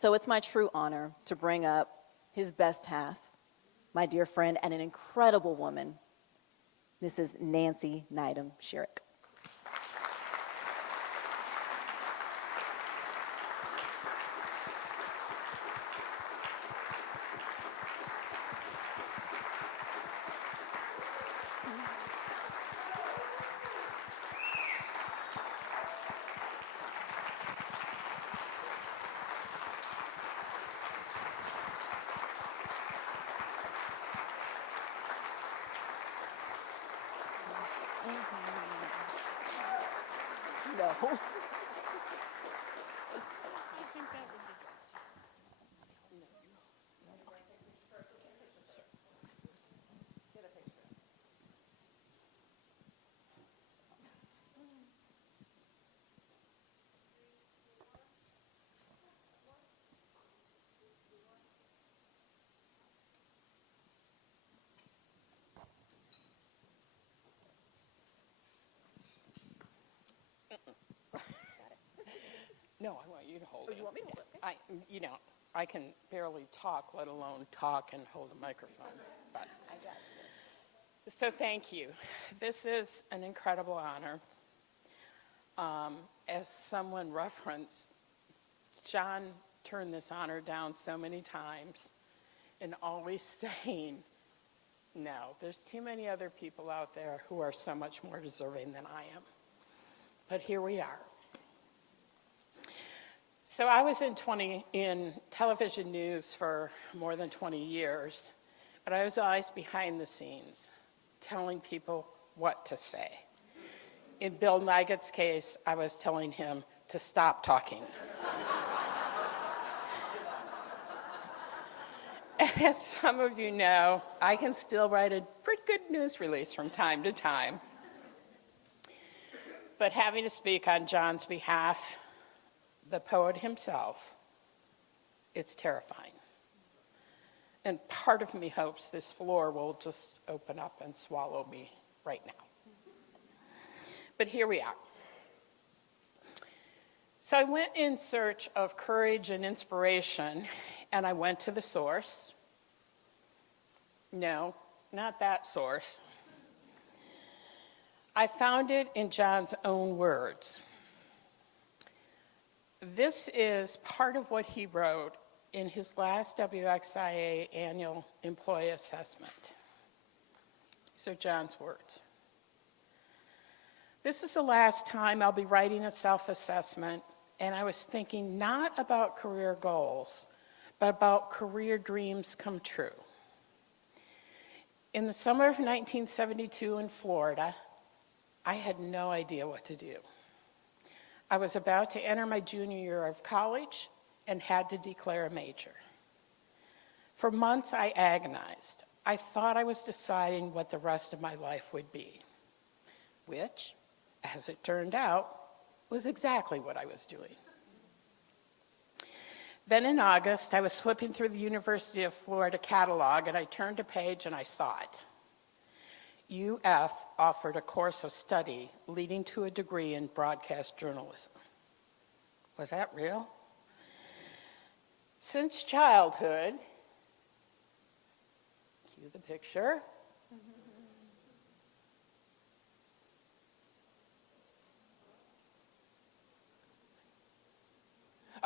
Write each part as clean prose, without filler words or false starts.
So it's my true honor to bring up his best half, my dear friend and an incredible woman, Mrs. Nancy Needham Shirek. No. I think that would be good. No, I want you to hold it. You want me to hold it? I can barely talk, let alone talk and hold a microphone. But I got you. so thank you. This is an incredible honor. As someone referenced, Jon turned this honor down so many times and always saying, no, there's too many other people out there who are so much more deserving than I am. But here we are. So I was in television news for more than 20 years, but I was always behind the scenes, telling people what to say. In Bill Nigut's case, I was telling him to stop talking. And as some of you know, I can still write a pretty good news release from time to time. But having to speak on Jon's behalf, the poet himself, it's terrifying. And part of me hopes this floor will just open up and swallow me right now. But here we are. So I went in search of courage and inspiration, and I went to the source. No, not that source. I found it in Jon's own words. This is part of what he wrote in his last WXIA annual employee assessment. These are Jon's words. This is the last time I'll be writing a self-assessment, and I was thinking not about career goals, but about career dreams come true. In the summer of 1972 in Florida, I had no idea what to do. I was about to enter my junior year of college and had to declare a major. For months, I agonized. I thought I was deciding what the rest of my life would be, which, as it turned out, was exactly what I was doing. Then in August, I was flipping through the University of Florida catalog, and I turned a page and I saw it. UF offered a course of study leading to a degree in broadcast journalism. Was that real? Since childhood, cue the picture.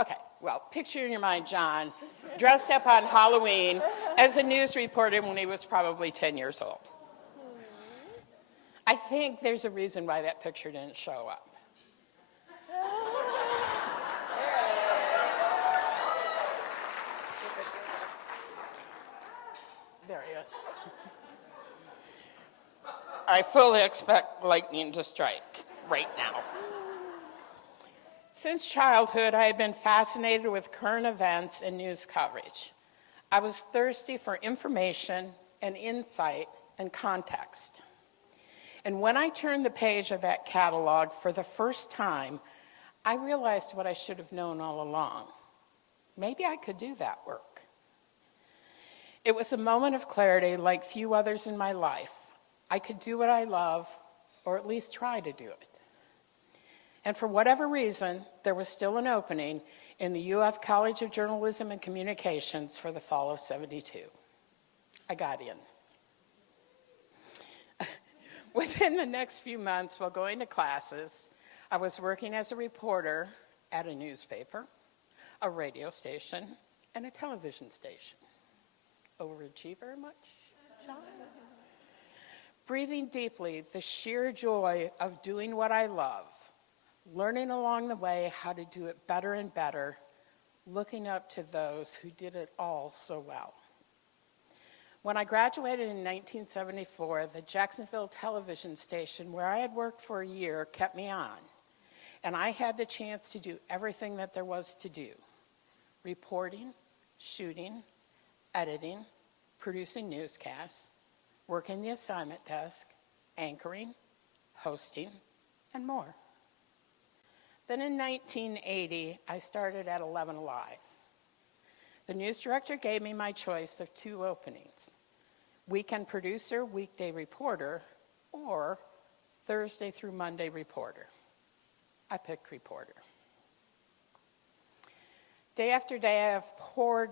Okay, well, picture in your mind Jon dressed up on Halloween as a news reporter when he was probably 10 years old. I think there's a reason why that picture didn't show up. There he is. I fully expect lightning to strike right now. Since childhood, I had been fascinated with current events and news coverage. I was thirsty for information and insight and context. And when I turned the page of that catalog for the first time, I realized what I should have known all along. Maybe I could do that work. It was a moment of clarity like few others in my life. I could do what I love, or at least try to do it. And for whatever reason, there was still an opening in the UF College of Journalism and Communications for the fall of '72. I got in. Within the next few months, while going to classes, I was working as a reporter at a newspaper, a radio station, and a television station. Overachieve much, John? Breathing deeply, the sheer joy of doing what I love, learning along the way how to do it better and better, looking up to those who did it all so well. When I graduated in 1974, the Jacksonville television station where I had worked for a year kept me on, and I had the chance to do everything that there was to do: reporting, shooting, editing, producing newscasts, working the assignment desk, anchoring, hosting, and more. Then in 1980, I started at 11 Alive. The news director gave me my choice of two openings: weekend producer, weekday reporter, or Thursday through Monday reporter. I picked reporter. Day after day, I have poured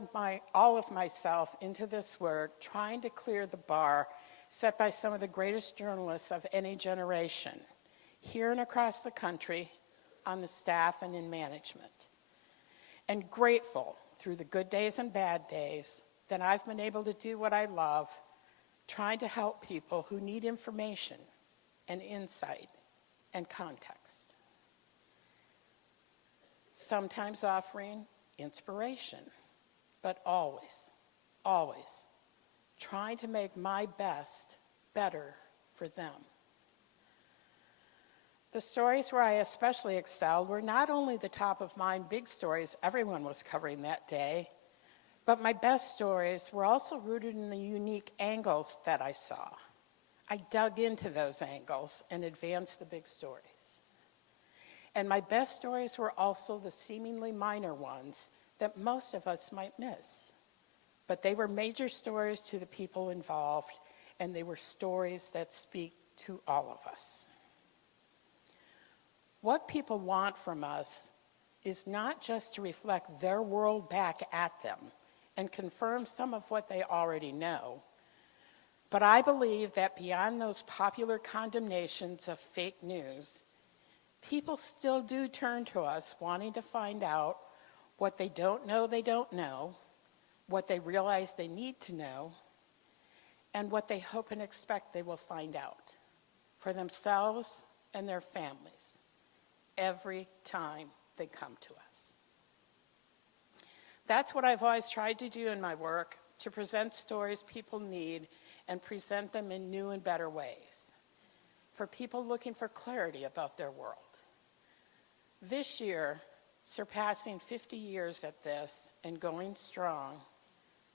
all of myself into this work, trying to clear the bar set by some of the greatest journalists of any generation, here and across the country, on the staff and in management. And grateful through the good days and bad days that I've been able to do what I love, trying to help people who need information and insight and context. Sometimes offering inspiration, but always, always trying to make my best better for them. The stories where I especially excelled were not only the top of mind big stories everyone was covering that day, but my best stories were also rooted in the unique angles that I saw. I dug into those angles and advanced the big stories. And my best stories were also the seemingly minor ones that most of us might miss. But they were major stories to the people involved, and they were stories that speak to all of us. What people want from us is not just to reflect their world back at them and confirm some of what they already know, but I believe that beyond those popular condemnations of fake news, people still do turn to us wanting to find out what they don't know, what they realize they need to know, and what they hope and expect they will find out for themselves and their families every time they come to us. That's what I've always tried to do in my work, to present stories people need and present them in new and better ways, for people looking for clarity about their world. This year, surpassing 50 years at this and going strong,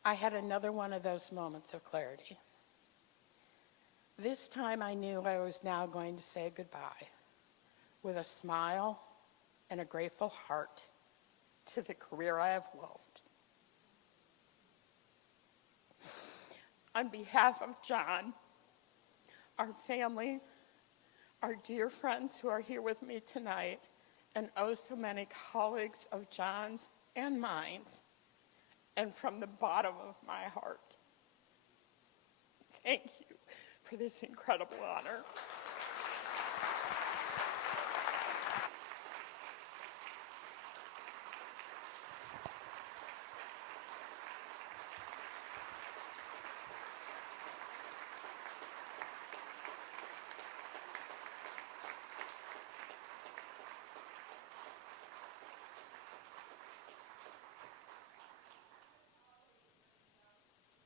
I had another one of those moments of clarity. This time I knew I was now going to say goodbye with a smile and a grateful heart to the career I have loved. On behalf of Jon, our family, our dear friends who are here with me tonight, and oh so many colleagues of Jon's and mine, and from the bottom of my heart, thank you for this incredible honor.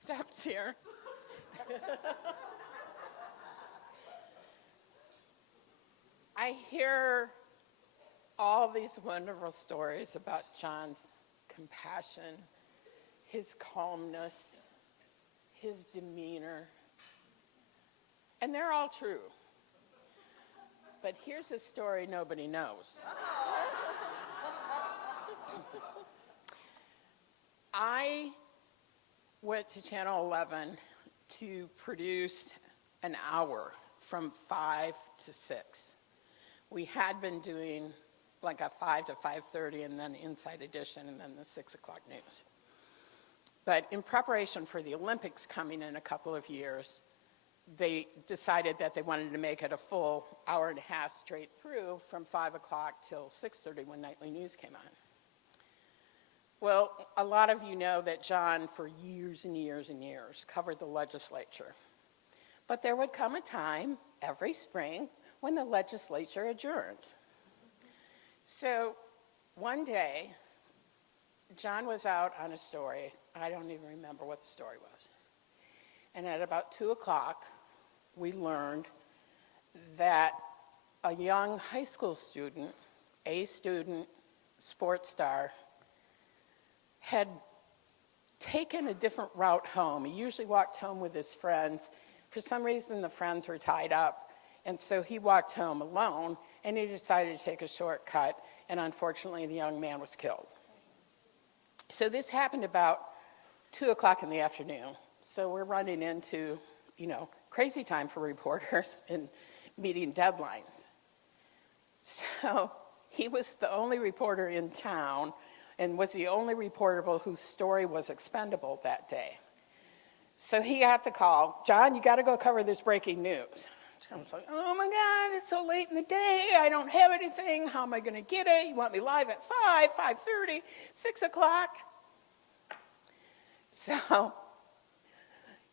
Steps here. I hear all these wonderful stories about Jon's compassion, his calmness, his demeanor, and they're all true. But here's a story nobody knows. I went to Channel 11 to produce an hour from 5 to 6. We had been doing like a 5 to 5:30, and then Inside Edition, and then the 6 o'clock news. But in preparation for the Olympics coming in a couple of years, they decided that they wanted to make it a full hour and a half straight through from 5 o'clock till 6:30 when nightly news came on. Well, a lot of you know that Jon, for years and years and years, covered the legislature. But there would come a time every spring when the legislature adjourned. So one day, Jon was out on a story. I don't even remember what the story was. And at about 2 o'clock, we learned that a young high school student, A student, sports star, had taken a different route home. He usually walked home with his friends. For some reason, the friends were tied up, and so he walked home alone, and he decided to take a shortcut, and unfortunately, the young man was killed. So this happened about 2 o'clock in the afternoon. So we're running into, crazy time for reporters and meeting deadlines. So he was the only reporter in town and was the only reporter whose story was expendable that day. So he got the call, Jon, you got to go cover this breaking news. I was like, oh my God, it's so late in the day. I don't have anything. How am I going to get it? You want me live at 5, 5:30, 6 o'clock? So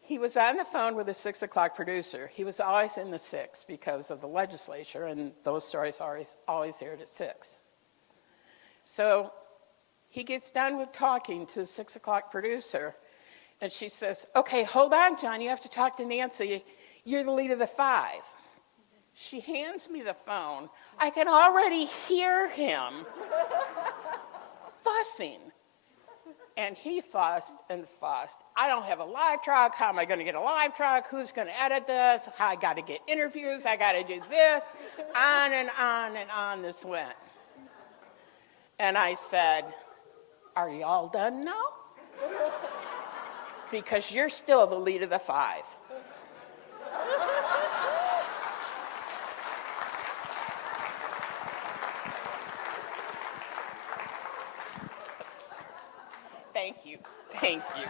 he was on the phone with the 6 o'clock producer. He was always in the 6 because of the legislature, and those stories always aired at 6. So he gets done with talking to the 6 o'clock producer, and she says, okay, hold on, Jon, you have to talk to Nancy. You're the lead of the 5. She hands me the phone. I can already hear him fussing. And he fussed and fussed. I don't have a live truck. How am I going to get a live truck? Who's going to edit this? I got to get interviews. I got to do this. On and on and on this went. And I said, are you all done now? Because you're still the lead of the 5. Thank you. Thank you.